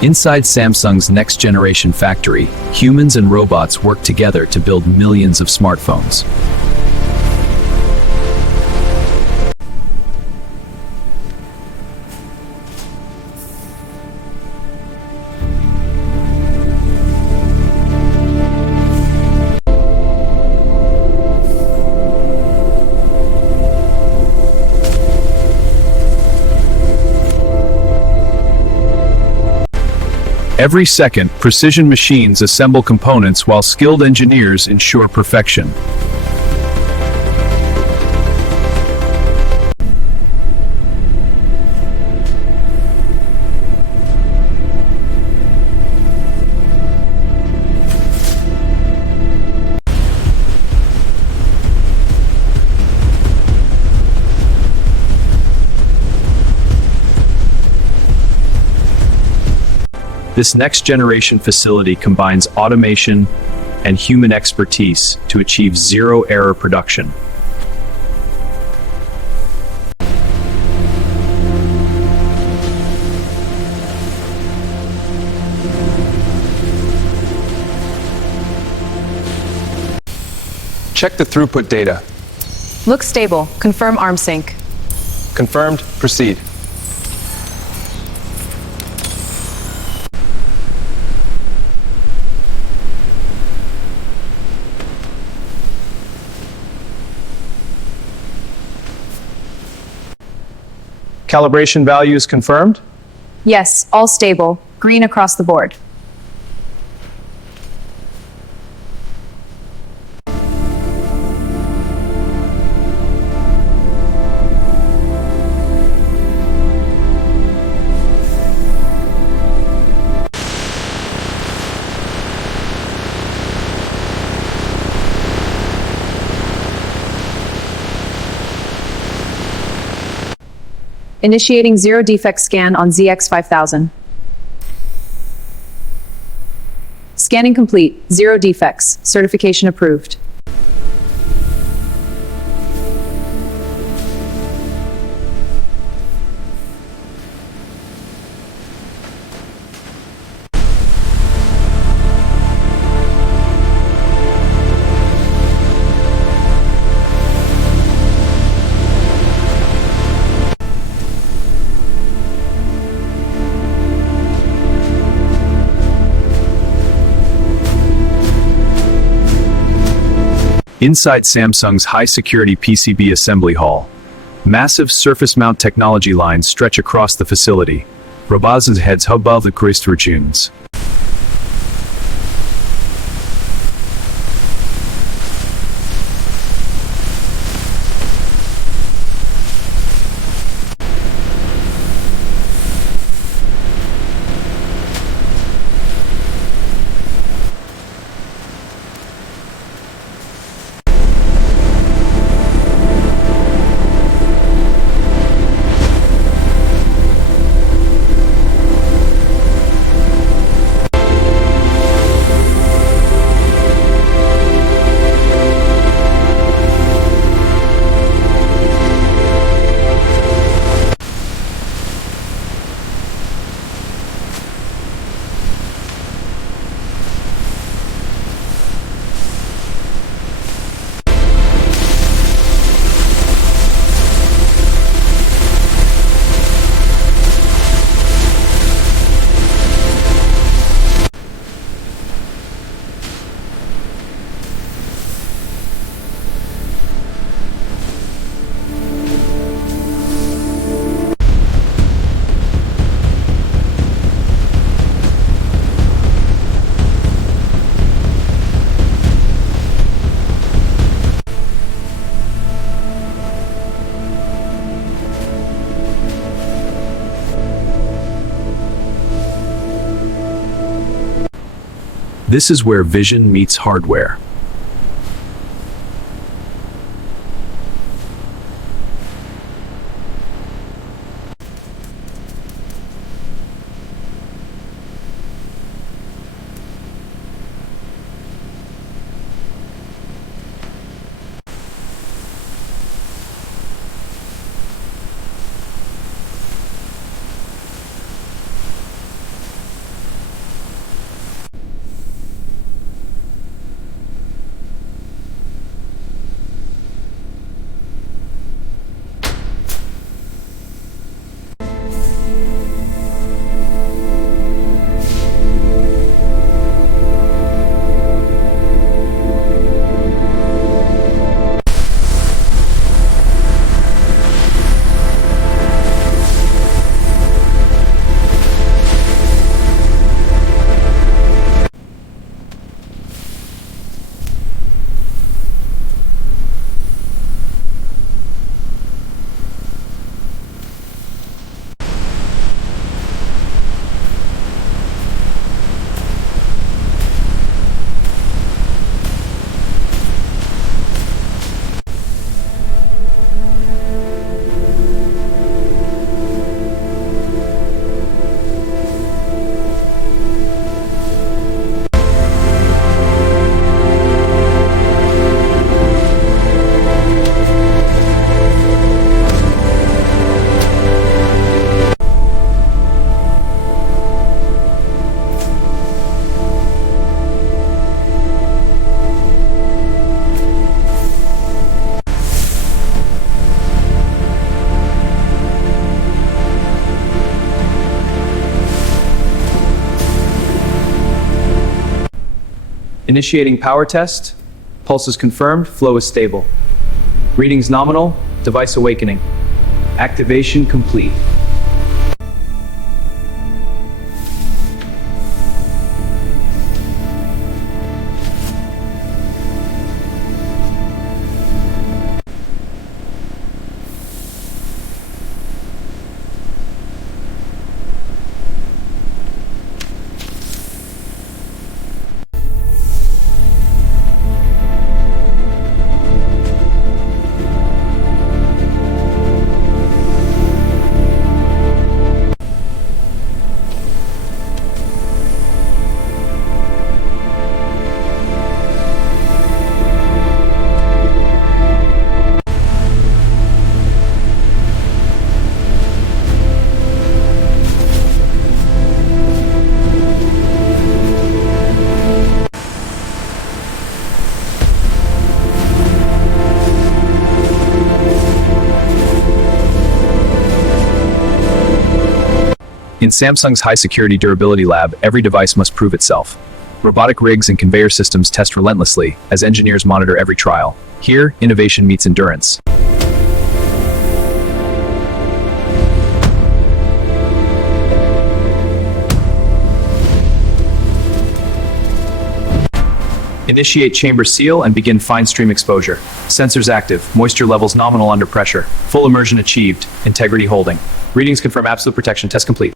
Inside Samsung's next-generation factory, humans and robots work together to build millions of smartphones. Every second, precision machines assemble components while skilled engineers ensure perfection. This next-generation facility combines automation and human expertise to achieve zero-error production. Check the throughput data. Looks stable. Confirm arm sync. Confirmed. Proceed. Calibration values confirmed? Yes, all stable. Green across the board. Initiating zero defect scan on ZX5000. Scanning complete. Zero defects. Certification approved. Inside Samsung's high-security PCB assembly hall, massive surface-mount technology lines stretch across the facility. Robotics heads above the Christrujunes. This is where vision meets hardware. Initiating power test. Pulse is confirmed, flow is stable. Readings nominal, device awakening. Activation complete. In Samsung's high-security durability lab, every device must prove itself. Robotic rigs and conveyor systems test relentlessly as engineers monitor every trial. Here, innovation meets endurance. Initiate chamber seal and begin fine stream exposure. Sensors active, moisture levels nominal under pressure. Full immersion achieved, integrity holding. Readings confirm absolute protection, test complete.